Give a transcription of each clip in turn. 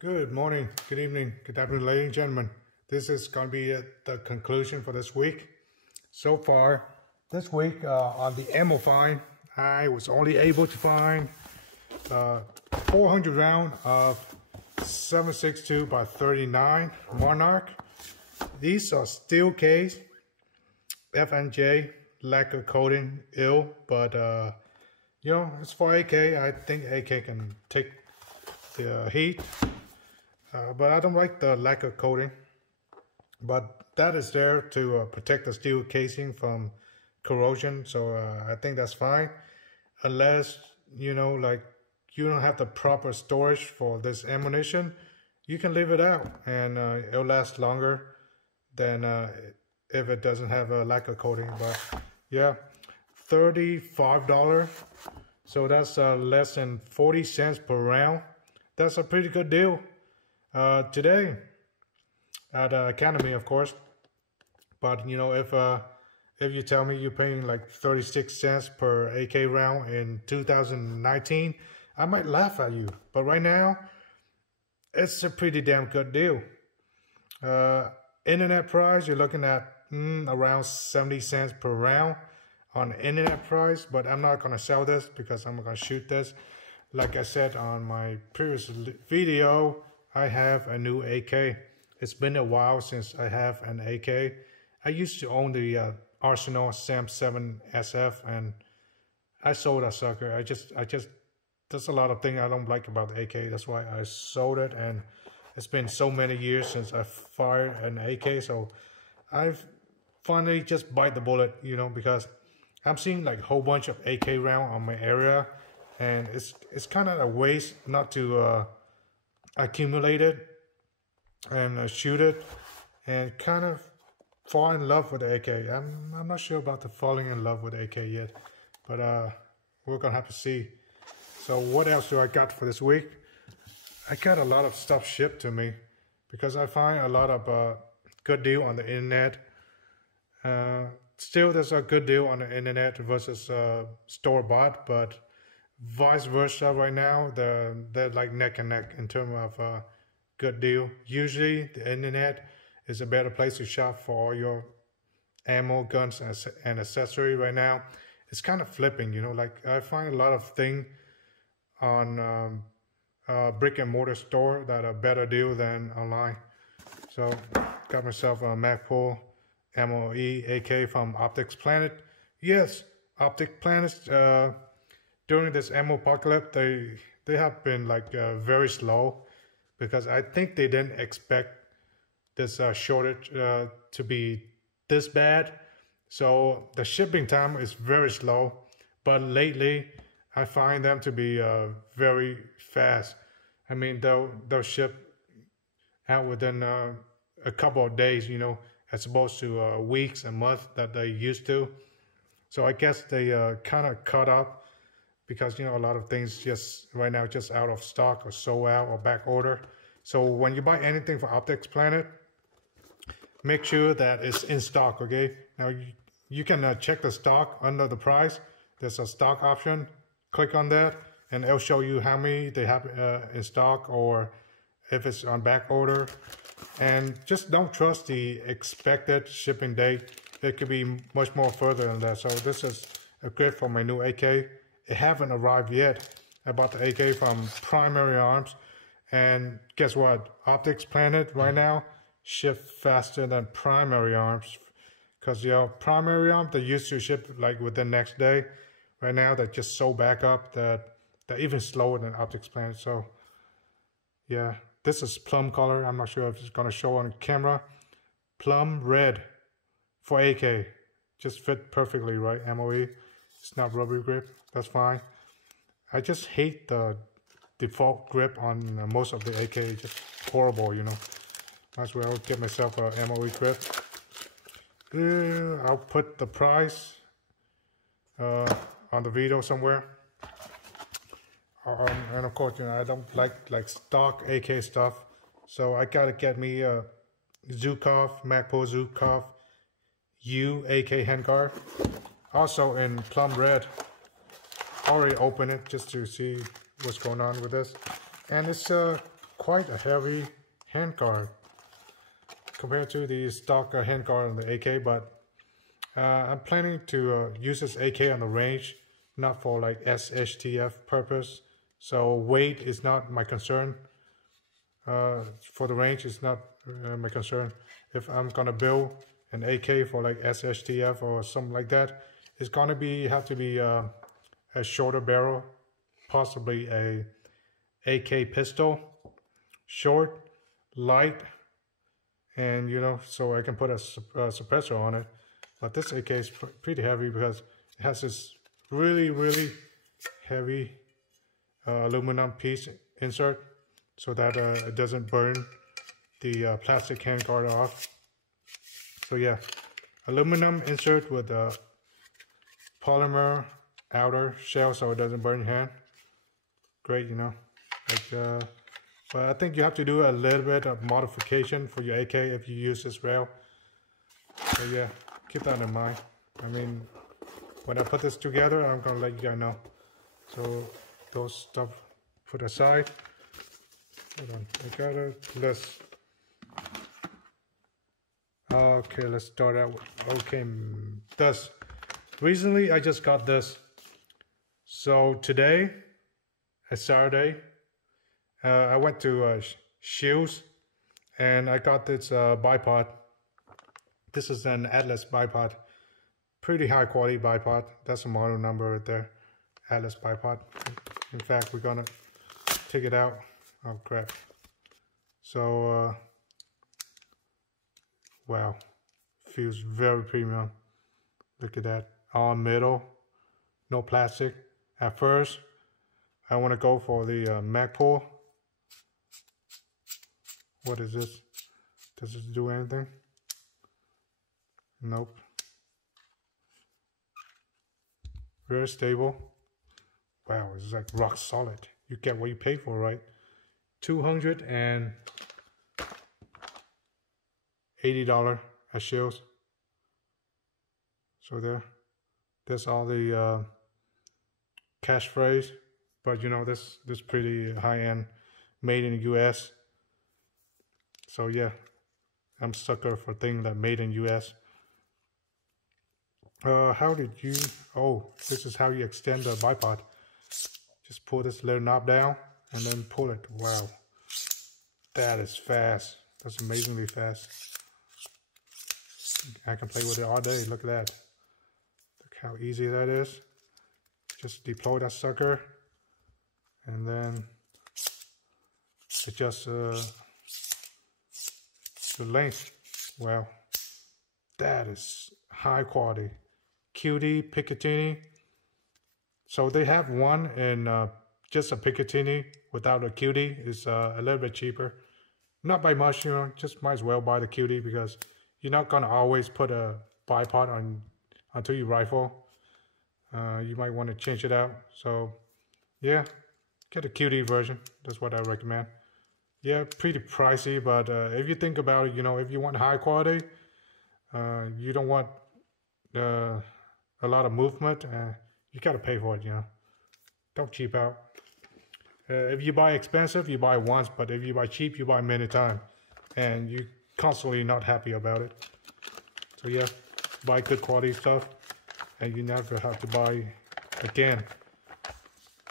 Good morning, good evening, good afternoon, ladies and gentlemen. This is going to be the conclusion for this week. So far, this week on the ammo find, I was only able to find 400 round of 7.62 by 39 Monarch. These are steel case, F&J, lacquer coating, ill, but you know, it's for AK. I think AK can take the heat. But I don't like the lacquer coating, but that is there to protect the steel casing from corrosion, so I think that's fine, unless, you know, like you don't have the proper storage for this ammunition. You can leave it out and it'll last longer than if it doesn't have a lacquer coating. But yeah, $35, so that's less than 40 cents per round. That's a pretty good deal. Today at Academy, of course, but you know, if you tell me you're paying like 36 cents per AK round in 2019, I might laugh at you, but right now it's a pretty damn good deal. Internet price, you're looking at around 70 cents per round on internet price, but I'm not going to sell this because I'm going to shoot this. Like I said on my previous video, I have a new AK. It's been a while since I have an AK. I used to own the Arsenal SAM 7 SF, and I sold that sucker. I just, there's a lot of things I don't like about the AK. That's why I sold it, and it's been so many years since I fired an AK. So I've finally just bite the bullet, you know, because I'm seeing like a whole bunch of AK round on my area, and it's kind of a waste not to accumulate it and shoot it and kind of fall in love with the AK. I'm not sure about the falling in love with the AK yet, but we're gonna have to see. So what else do I got for this week? I got a lot of stuff shipped to me because I find a lot of good deal on the internet. Still, there's a good deal on the internet versus store-bought, but vice versa right now, they're like neck and neck in terms of good deal. Usually the internet is a better place to shop for all your ammo, guns, and accessory right now. it's kind of flipping, you know. Like I find a lot of things on brick and mortar store that are better deal than online. So got myself a Magpul MOE AK from Optics Planet. Yes, Optics Planet. During this ammo apocalypse, they have been like very slow, because I think they didn't expect this shortage to be this bad. So the shipping time is very slow, but lately I find them to be very fast. I mean, they'll ship out within a couple of days, you know, as opposed to weeks and months that they used to. So I guess they kind of caught up, because, you know, a lot of things just right now just out of stock or sold out or back order. So when you buy anything for Optics Planet, make sure that it's in stock, okay? Now you can check the stock under the price. There's a stock option. Click on that and it'll show you how many they have in stock, or if it's on back order. And just don't trust the expected shipping date. It could be much more further than that. So this is a grip for my new AK. It haven't arrived yet. I bought the AK from Primary Arms, and guess what? Optics Planet right now ship faster than Primary Arms, because, you know, Primary Arms, they used to ship like within the next day. Right now they're just so back up that they're even slower than Optics Planet. So yeah, this is plum color. I'm not sure if it's gonna show on camera. Plum red for AK, just fit perfectly, right? MOE. It's not rubber grip. That's fine. I just hate the default grip on most of the AK. Just horrible, you know. Might as well get myself a MOE grip. I'll put the price on the video somewhere. And of course, you know, I don't like stock AK stuff, so I gotta get me a Zukov, Magpul Zukov U AK handguard. Also in plum red. Already opened it just to see what's going on with this, and it's quite a heavy handguard compared to the stock handguard on the AK. But I'm planning to use this AK on the range, not for like SHTF purpose. So weight is not my concern. For the range, it's not my concern. If I'm gonna build an AK for like SHTF or something like that, it's gonna have to be a shorter barrel, possibly a AK pistol, short, light, and, you know, so I can put a suppressor on it. But this AK is pretty heavy because it has this really heavy aluminum piece insert, so that it doesn't burn the plastic handguard off. So yeah, aluminum insert with a polymer outer shell, so it doesn't burn your hand. Great, you know. Like, but I think you have to do a little bit of modification for your AK if you use this rail. So yeah, keep that in mind. I mean, when I put this together, I'm gonna let you guys know. So those stuff put aside. Hold on, I gotta let's start out with this. Recently I just got this. So today, a Saturday, I went to Scheels and I got this bipod. This is an Atlas bipod. Pretty high quality bipod. That's a model number right there. Atlas bipod. In fact, we're gonna take it out. Oh crap. So wow, feels very premium. Look at that, all metal, no plastic. At first I want to go for the Magpul. What is this? Does this do anything? Nope. Very stable. Wow, it's like rock solid. You get what you pay for, right? $280 at Scheels. So there's all the cash phrase, but you know, this pretty high end, made in the US. So yeah, I'm sucker for things that made in US. How did you, oh, this is how you extend the bipod. Just pull this little knob down and then pull it. Wow, that is fast. That's amazingly fast. I can play with it all day. Look at that. Look how easy that is. Just deploy that sucker and then adjust the length. Wow, that is high quality. QD Picatinny. So they have one in just a Picatinny without a QD. It's a little bit cheaper. Not by much, you know, just might as well buy the QD because you're not gonna always put a bipod on onto your rifle. You might want to change it out. So yeah, get a QD version. That's what I recommend. Yeah, pretty pricey, but if you think about it, you know, if you want high quality, you don't want a lot of movement, you gotta pay for it, you know. Don't cheap out. If you buy expensive, you buy once, but if you buy cheap, you buy many times, and you constantly not happy about it. So yeah, buy good quality stuff, and you never have to buy again.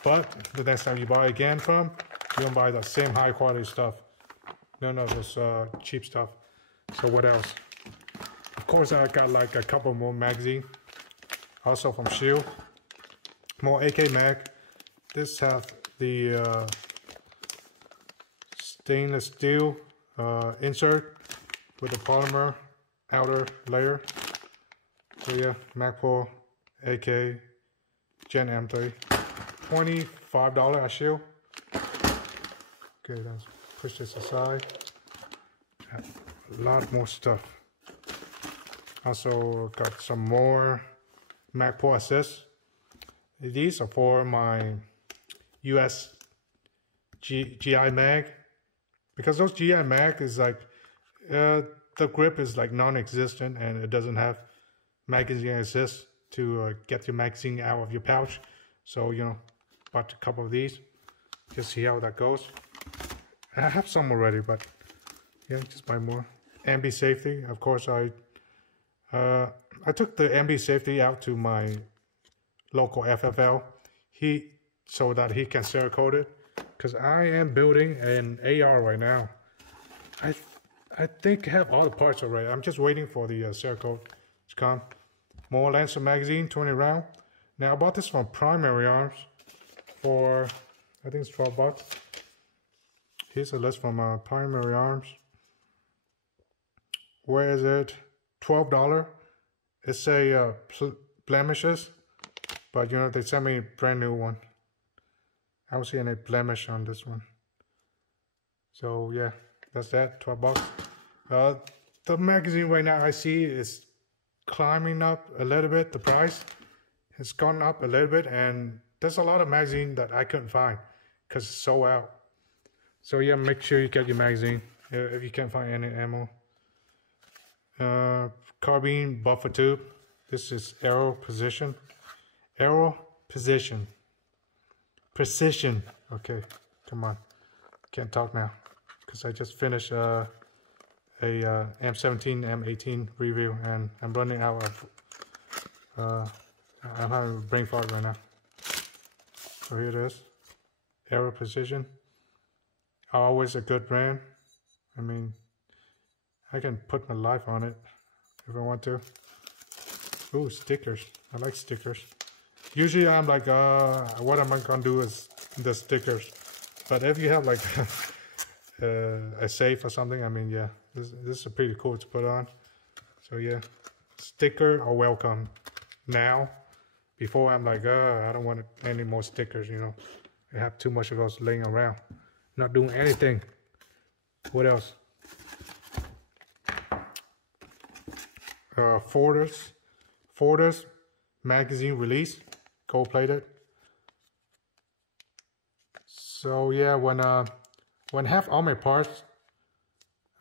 But the next time you buy again from, you don't buy the same high quality stuff. None of this cheap stuff. So what else? Of course, I got like a couple more magazines, also from Scheels. More AK mag. This have the stainless steel insert with the polymer outer layer. So yeah, Magpul AK Gen M3, $25 at Scheels. Okay, let's push this aside. A lot more stuff. Also got some more Magpul Assist. These are for my US GI mag, because those GI mag is like the grip is like non-existent and it doesn't have magazine assist to get your magazine out of your pouch. So you know, bought a couple of these. Just see how that goes. I have some already, but yeah, just buy more. MB safety, of course. I took the MB safety out to my local FFL, so that he can Cerakote it, because I am building an AR right now. I think I have all the parts already. I'm just waiting for the Cerakote to come. More Lancer magazine, 20 round. Now I bought this from Primary Arms for, I think it's $12. Here's a list from Primary Arms. Where is it? $12. It's a blemishes. But you know, they sent me a brand new one. I don't see any blemish on this one. So yeah, that's that, $12. The magazine right now I see is climbing up a little bit. The price has gone up a little bit, and there's a lot of magazine that I couldn't find because it's sold out. So yeah, make sure you get your magazine if you can't find any ammo. Carbine buffer tube. This is arrow position. Arrow position. Precision. Okay, come on. Can't talk now because I just finished a M17, M18 review, and I'm running out of. I'm having a brain fart right now. So here it is. Arrow Precision. Always a good brand. I mean, I can put my life on it if I want to. Ooh, stickers. I like stickers. Usually I'm like, what am I gonna do is the stickers. But if you have like a safe or something, I mean, yeah, this is pretty cool to put on. So yeah, sticker are welcome now. Before I'm like, I don't want any more stickers, you know. I have too much of those laying around. Not doing anything. What else? Folders magazine release, gold plated. So yeah, when I have all my parts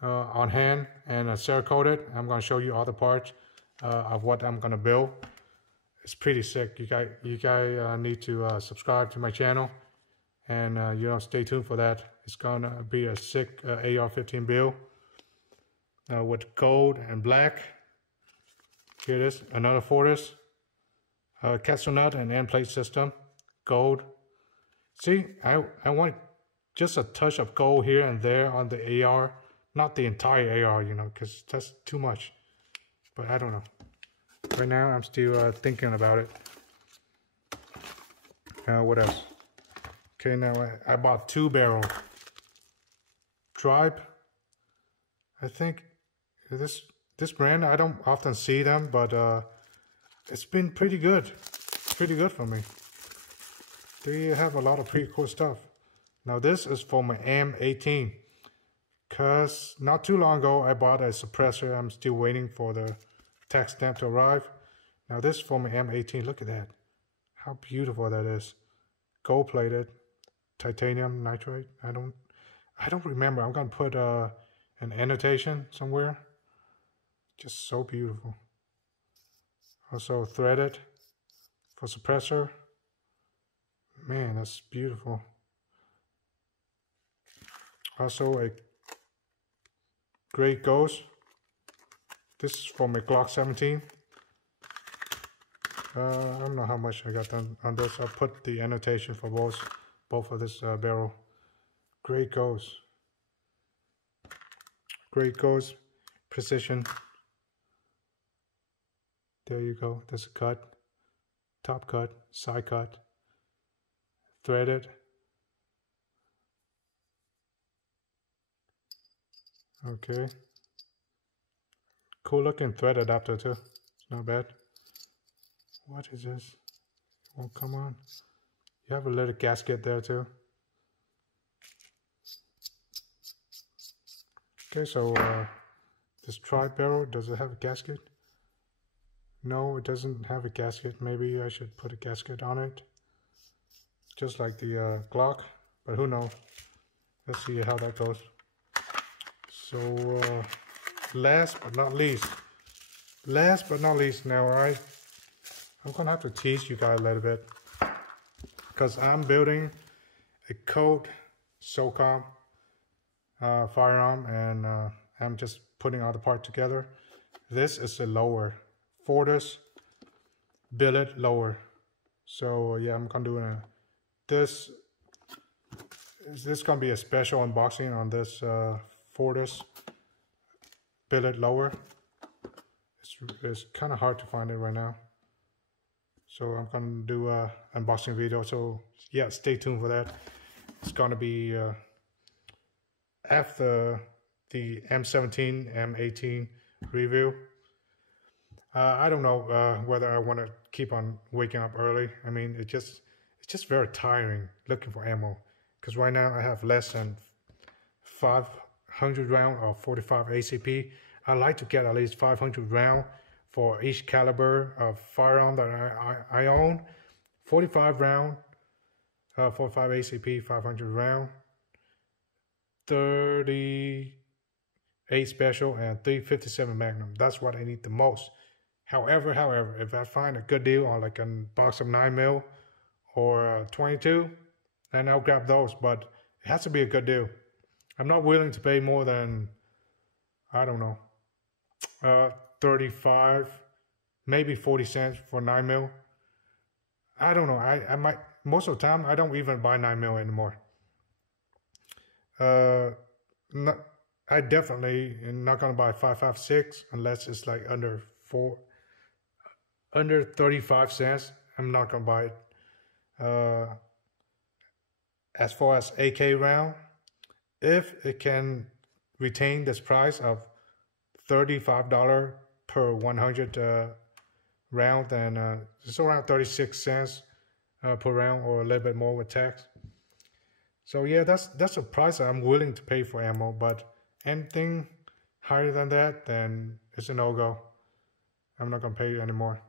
on hand and Cerakoted, I'm gonna show you all the parts of what I'm gonna build. It's pretty sick. You guys need to subscribe to my channel, and you know, stay tuned for that. It's gonna be a sick AR-15 build with gold and black. Here it is, another Fortis. castle nut and end plate system, gold. See, I want just a touch of gold here and there on the AR, not the entire AR, you know, because that's too much. But I don't know. Right now, I'm still thinking about it. What else? Okay, now I bought 2 barrel. Tribe. I think this brand, I don't often see them, but it's been pretty good. Pretty good for me. They have a lot of pretty cool stuff. Now this is for my M18. Because not too long ago, I bought a suppressor. I'm still waiting for the tax stamp to arrive. Now this is for my M18. Look at that. How beautiful that is. Gold plated. Titanium nitride. I don't remember. I'm going to put an annotation somewhere. Just so beautiful. Also threaded for suppressor. Man, that's beautiful. Also a great ghost. This is for my Glock 17. I don't know how much I got done on this. I'll put the annotation for both of this barrel. Great ghost. Great ghost. Precision. There you go. There's a cut. Top cut. Side cut. Threaded. Okay. Cool looking thread adapter too. It's not bad. What is this? It won't come on. You have a little gasket there too. Okay, so this tribe barrel, does it have a gasket? No, it doesn't have a gasket. Maybe I should put a gasket on it. Just like the Glock, but who knows? Let's see how that goes. So last but not least, now I'm gonna have to tease you guys a little bit because I'm building a Colt SOCOM firearm, and I'm just putting all the parts together. This is a lower Fortis billet lower. So yeah, I'm gonna do this is gonna be a special unboxing on this Fortis billet lower. It's kind of hard to find it right now, so I'm gonna do a unboxing video. So yeah, stay tuned for that. It's gonna be after the M17 M18 review. I don't know whether I want to keep on waking up early. I mean, it's just very tiring looking for ammo, because right now I have less than 500 round of 45 ACP. I like to get at least 500 round for each caliber of firearm that I own. 45 round, 45 ACP, 500 round, 38 special, and 357 Magnum. That's what I need the most. However, if I find a good deal on like a box of 9mm or 22, then I'll grab those, but it has to be a good deal. I'm not willing to pay more than, I don't know, 35, maybe 40 cents for 9mm. I don't know. I might, most of the time, I don't even buy 9mm anymore. I definitely am not going to buy 5.56 unless it's like under 35 cents. I'm not going to buy it. As far as AK round, if it can retain this price of $35 per 100 round, then it's around 36 cents per round, or a little bit more with tax. So yeah, that's a price I'm willing to pay for ammo, but anything higher than that, then it's a no-go. I'm not gonna pay you anymore.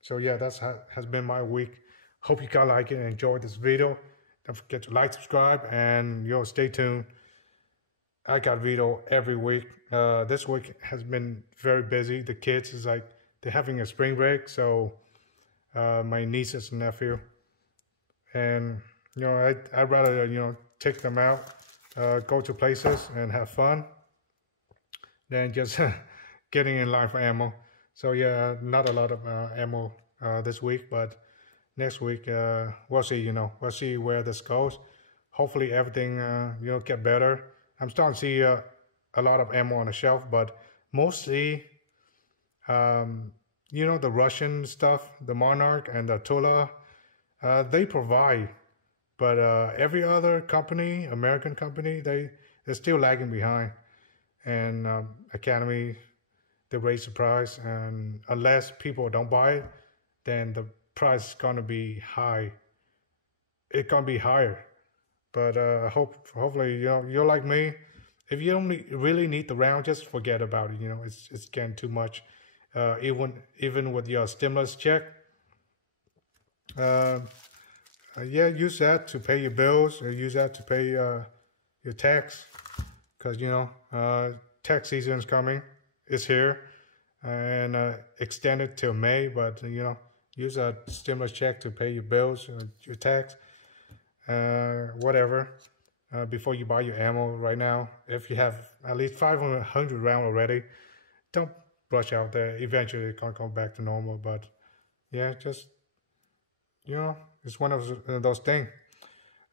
So yeah, that's has been my week. Hope you guys like it and enjoyed this video. Don't forget to like, subscribe, and stay tuned. I got video every week. This week has been very busy. The kids is like, they're having a spring break, so my nieces and nephew, and I'd rather take them out, go to places and have fun, than just getting in line for ammo. So yeah, not a lot of ammo this week, but next week we'll see. We'll see where this goes. Hopefully everything get better. I'm starting to see a lot of ammo on the shelf, but mostly the Russian stuff, the Monarch and the Tula, they provide. But every other company, American company, they're still lagging behind. And Academy, they raise the price, and unless people don't buy it, then the price is gonna be high. It's gonna be higher. But hopefully, you're like me. If you don't really need the round, just forget about it. It's getting too much. Even with your stimulus check, use that to pay your bills, or use that to pay your tax, because tax season is coming. It's here, and extended till May. But use a stimulus check to pay your bills, your tax, whatever. Before you buy your ammo right now, if you have at least 500 round already, don't rush out there. Eventually, it can't come back to normal. But yeah, just it's one of those things.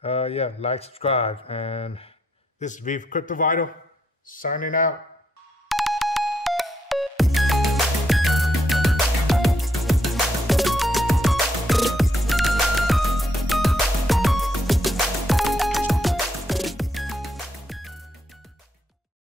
Like, subscribe, and this is V for Crypto Vital, signing out.